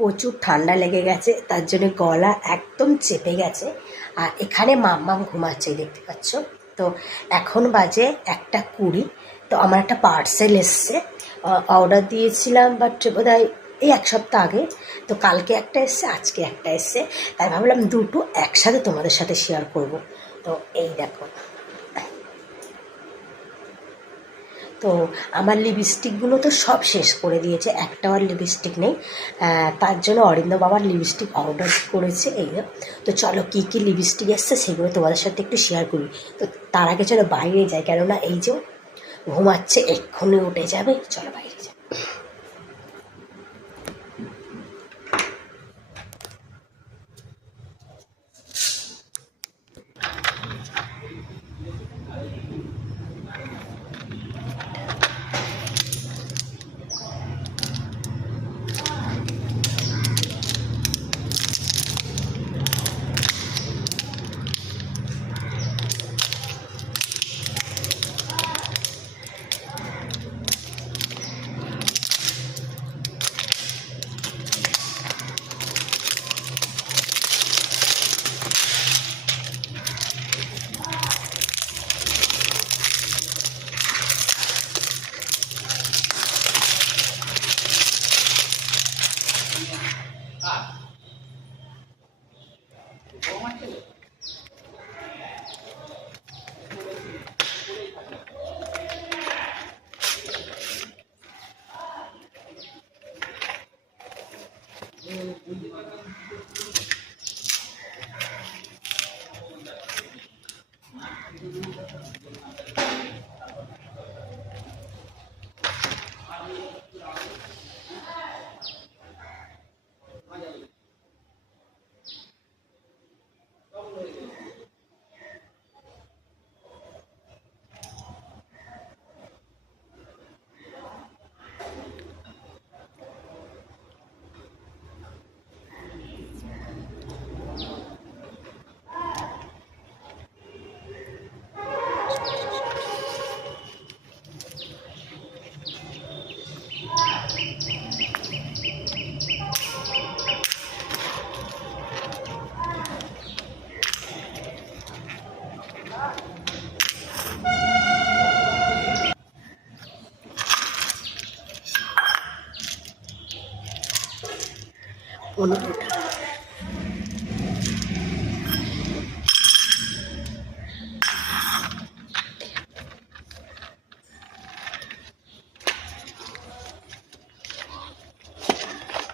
প্রচুর ঠান্ডা লেগে গেছে, তার জন্য গলা একদম চেপে গেছে। আর এখানে মাম্মাম ঘুমাচ্ছে দেখতে পাচ্ছ। তো এখন বাজে 1:20। তো আমার একটা পার্সেল এসছে, অর্ডার দিয়েছিলাম বাট বোধহয় এই 1 সপ্তাহ আগে। তো কালকে একটা এসছে, আজকে একটা এসছে, তাই ভাবলাম দুটো একসাথে তোমাদের সাথে শেয়ার করব। তো এই দেখো, তো আমার লিপস্টিকগুলো তো সব শেষ করে দিয়েছে, একটাও আর লিপস্টিক নেই। তার জন্য অরিন্দ্র বাবার লিপস্টিক অর্ডার করেছে। এই তো চলো কী কী লিপস্টিক এসছে সেগুলো তোমাদের সাথে একটু শেয়ার করি। তো তার আগে চলো বাইরে যাই, কেননা এই যে ঘুমাচ্ছে, এক্ষুনি উঠে যাবে। চলো বাইরে যাই। অনুরোধ